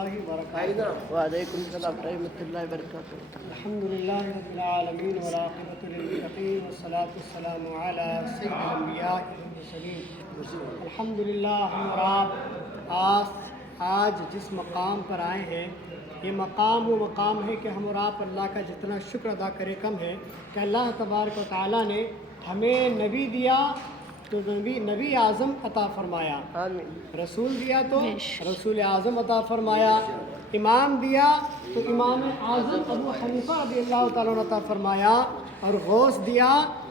الله وبركاته. وعليكم السلام ورحمة الله وبركاته. الحمد لله رب العالمين والعاقبة للمتقين والصلاة والسلام على سيد الأنبياء والمرسلين. الحمد للہ ہم اور آپ آج جس مقام پر آئے ہیں یہ مقام وہ مقام ہے کہ ہم اور آپ اللہ کا جتنا شکر ادا کرے کم ہے کہ اللہ تبارک و تعالیٰ نے ہمیں نبی دیا تو نبی اعظم عطا فرمایا، رسول دیا تو رسول اعظم عطا فرمایا، امام دیا تو امام اعظم ابو حنیفہ رضی اللہ تعالیٰ عنہ عطا فرمایا، اور غوث دیا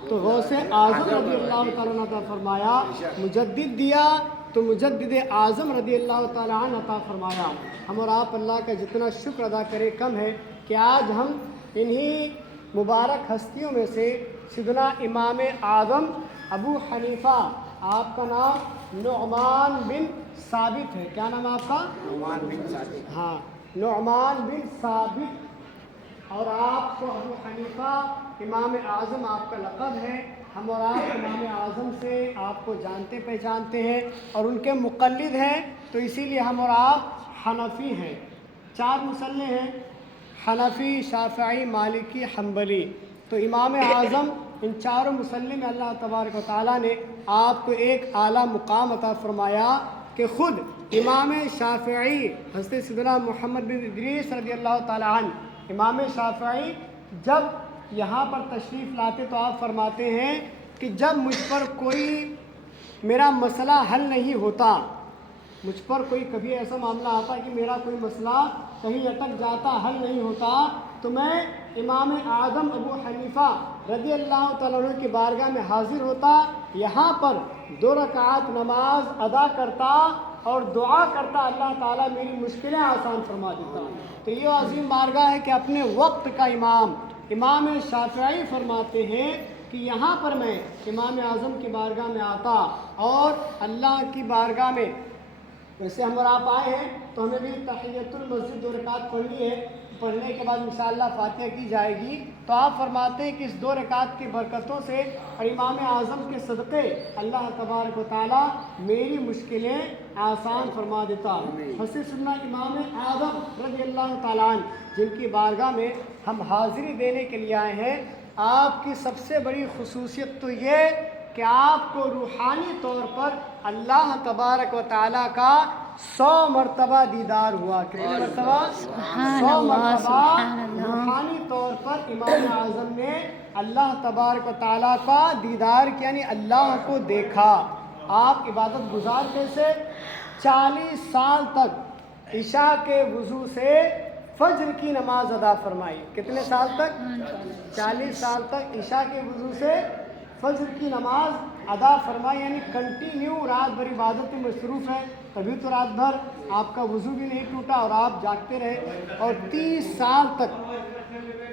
تو غوث اعظم رضی اللہ تعالیٰ عنہ عطا فرمایا، مجدد دیا تو مجدد اعظم رضی اللہ تعالیٰ عنہ عطا فرمایا۔ ہم اور آپ اللہ کا جتنا شکر ادا کرے کم ہے کہ آج ہم انہی مبارک ہستیوں میں سے سیدنا امام اعظم ابو حنیفہ، آپ کا نام نعمان بن ثابت ہے، کیا نام ہے آپ کا؟ نعمان بن ثابت، ہاں نعمان بن ثابت، اور آپ کو ابو حنیفہ امام اعظم آپ کا لقب ہے۔ ہم اور آپ امام اعظم سے آپ کو جانتے پہچانتے ہیں اور ان کے مقلد ہیں، تو اسی لیے ہم اور آپ حنفی ہیں۔ 4 مسلح ہیں، حنفی، شافعی، مالکی، حنبلی، تو امام اعظم ان 4 مسلح میں اللہ تبارک و تعالیٰ نے آپ کو ایک اعلیٰ مقام عطا فرمایا کہ خود امام شافعی حضرت سیدنا محمد بن ادریس رضی اللہ تعالیٰ عنہ، امام شافعی جب یہاں پر تشریف لاتے تو آپ فرماتے ہیں کہ جب مجھ پر کوئی میرا مسئلہ حل نہیں ہوتا، مجھ پر کوئی کبھی ایسا معاملہ آتا کہ میرا کوئی مسئلہ کہیں اٹک جاتا، حل نہیں ہوتا، تو میں امام اعظم ابو حنیفہ رضی اللہ تعالیٰ عنہ کی بارگاہ میں حاضر ہوتا، یہاں پر 2 رکعات نماز ادا کرتا اور دعا کرتا، اللہ تعالیٰ میری مشکلیں آسان فرما دیتا۔ تو یہ عظیم بارگاہ ہے کہ اپنے وقت کا امام شافعی فرماتے ہیں کہ یہاں پر میں امام اعظم کی بارگاہ میں آتا اور اللہ کی بارگاہ میں، ویسے ہم اور آپ آئے ہیں تو ہمیں بھی تحیۃ المسجد 2 رکعت پڑھنی ہے، پڑھنے کے بعد انشاءاللہ فاتحہ کی جائے گی، تو آپ فرماتے ہیں کہ اس 2 رکعت کی برکتوں سے اور امام اعظم کے صدقے اللہ تبارک و تعالیٰ میری مشکلیں آسان فرما دیتا۔ حضرت سیدنا امام اعظم رضی اللہ تعالیٰ عنہ جن کی بارگاہ میں ہم حاضری دینے کے لیے آئے ہیں، آپ کی سب سے بڑی خصوصیت تو یہ کہ آپ کو روحانی طور پر اللہ تبارک و تعالیٰ کا 100 مرتبہ دیدار ہوا۔ کتنی مرتبہ؟ 100 مرتبہ روحانی طور پر امام اعظم نے اللہ تبارک و تعالیٰ کا دیدار کیا، یعنی اللہ کو دیکھا۔ آپ عبادت گزار کیسے؟ 40 سال تک عشاء کے وضو سے فجر کی نماز ادا فرمائی۔ کتنے سال تک؟ 40 سال تک عشاء کے وضو سے فجر کی نماز ادا فرمائی، یعنی کنٹینیو رات بھر عبادت میں مصروف ہے، تبھی تو رات بھر آپ کا وضو بھی نہیں ٹوٹا اور آپ جاگتے رہے، اور 30 سال تک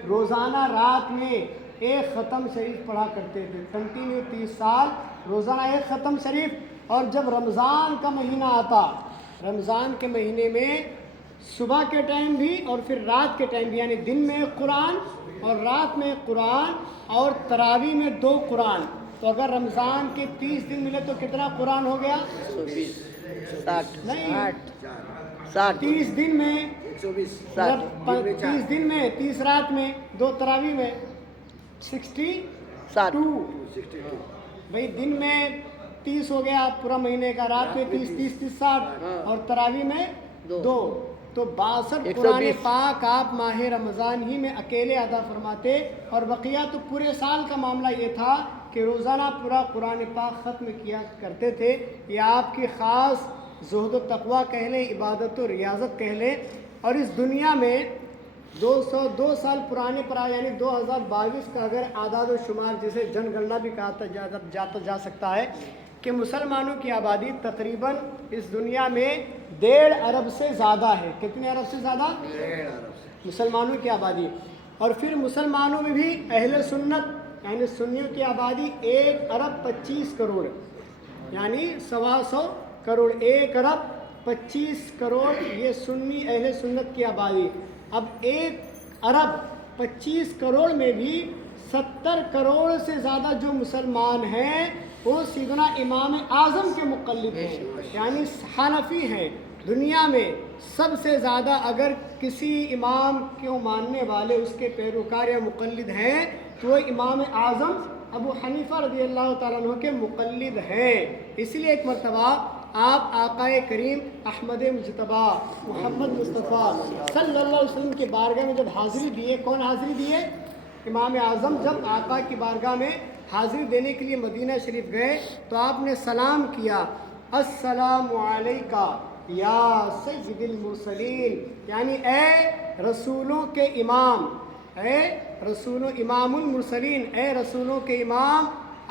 روزانہ رات میں ایک ختم شریف پڑھا کرتے تھے، کنٹینیو 30 سال روزانہ ایک ختم شریف۔ اور جب رمضان کا مہینہ آتا، رمضان کے مہینے میں صبح کے ٹائم بھی اور پھر رات کے ٹائم بھی، یعنی دن میں قرآن اور رات میں قرآن، اور تراویح میں 2 قرآن، تو اگر رمضان کے 30 دن ملے تو کتنا قرآن ہو گیا؟ 30 دن میں 30 دن میں 30 رات میں 2 تراویح میں 62 بھائی، دن میں 30 ہو گیا پورا مہینے کا، رات میں 30 60 اور تراویح میں 2، تو 62 قرآن پاک آپ ماہ رمضان ہی میں اکیلے ادا فرماتے، اور بقیہ تو پورے سال کا معاملہ یہ تھا کہ روزانہ پورا قرآن پاک ختم کیا کرتے تھے۔ یہ آپ کی خاص زہد و تقویٰ کہہ لیں، عبادت و ریاضت کہہ لیں۔ اور اس دنیا میں 202 سال پرانے پر آیا، یعنی 2022 کا اگر اعداد و شمار جسے جن گننا بھی کہا جا سکتا ہے، کہ مسلمانوں کی آبادی تقریباً اس دنیا میں 1.5 ارب سے زیادہ ہے۔ کتنے ارب سے زیادہ؟ 1.5 ارب مسلمانوں کی آبادی۔ اور پھر مسلمانوں میں بھی اہل سنت یعنی سنیوں کی آبادی 1 ارب 25 کروڑ، یعنی 125 کروڑ، 1 ارب 25 کروڑ یہ سنی اہل سنت کی آبادی۔ اب 1 ارب 25 کروڑ میں بھی 70 کروڑ سے زیادہ جو مسلمان ہیں وہ سیدنا امام اعظم کے مقلد ہیں، یعنی حنفی ہیں۔ دنیا میں سب سے زیادہ اگر کسی امام کو ماننے والے اس کے پیروکار یا مقلد ہیں تو وہ امام اعظم ابو حنیفہ رضی اللہ تعالیٰ عنہ کے مقلد ہیں۔ اس لیے ایک مرتبہ آپ آقائے کریم احمد مجتبی محمد مصطفیٰ صلی اللہ علیہ وسلم کے بارگاہ میں جب حاضری دیے، کون حاضری دیے؟ امام اعظم جب آقا کی بارگاہ میں حاضری دینے کے لیے مدینہ شریف گئے تو آپ نے سلام کیا، السلام علیکہ یا سید المرسلین، یعنی اے رسولوں کے امام، اے رسولوں امام المرسلین، اے رسولوں کے امام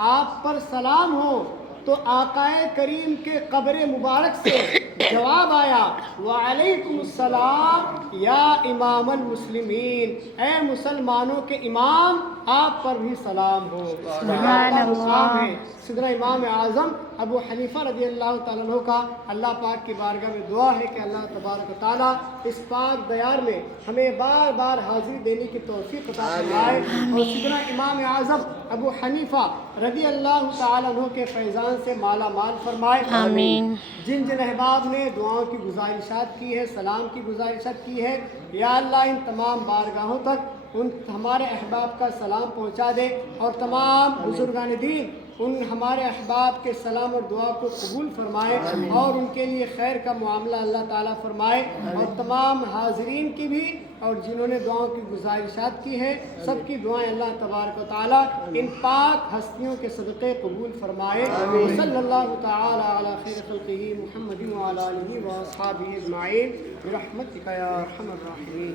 آپ پر سلام ہو۔ تو آقا کریم کے قبر مبارک سے جواب آیا، وعلیکم السلام یا امام المسلمین، اے مسلمانوں کے امام آپ پر بھی سلام ہو۔ سبحان اللہ۔ سیدنا امام اعظم ابو حنیفہ رضی اللہ تعالیٰ عنہ کا اللہ پاک کی بارگاہ میں دعا ہے کہ اللہ تبارک و تعالیٰ اس پاک دیار میں ہمیں بار بار حاضری دینے کی توفیق عطا فرمائے، اور سیدنا امام اعظم ابو حنیفہ رضی اللہ تعالیٰ عنہ کے فیضان سے مالا مال فرمائے، آمین۔ جن جن احباب نے دعاؤں کی گزارشات کی ہے، سلام کی گزارشات کی ہے، یا اللہ ان تمام بارگاہوں تک ان ہمارے احباب کا سلام پہنچا دے، اور تمام بزرگان دین ان ہمارے احباب کے سلام اور دعا کو قبول فرمائے، اور ان کے لیے خیر کا معاملہ اللہ تعالیٰ فرمائے، اور تمام حاضرین کی بھی اور جنہوں نے دعاؤں کی گزارشات کی ہے سب کی دعائیں اللہ تبارک و تعالیٰ ان پاک ہستیوں کے صدقے قبول فرمائے۔ صلی اللہ تعالیٰ علی خیر خلقہ محمد وعلی آلہ واصحابہ اجمعین برحمتک یا ارحم الراحمین۔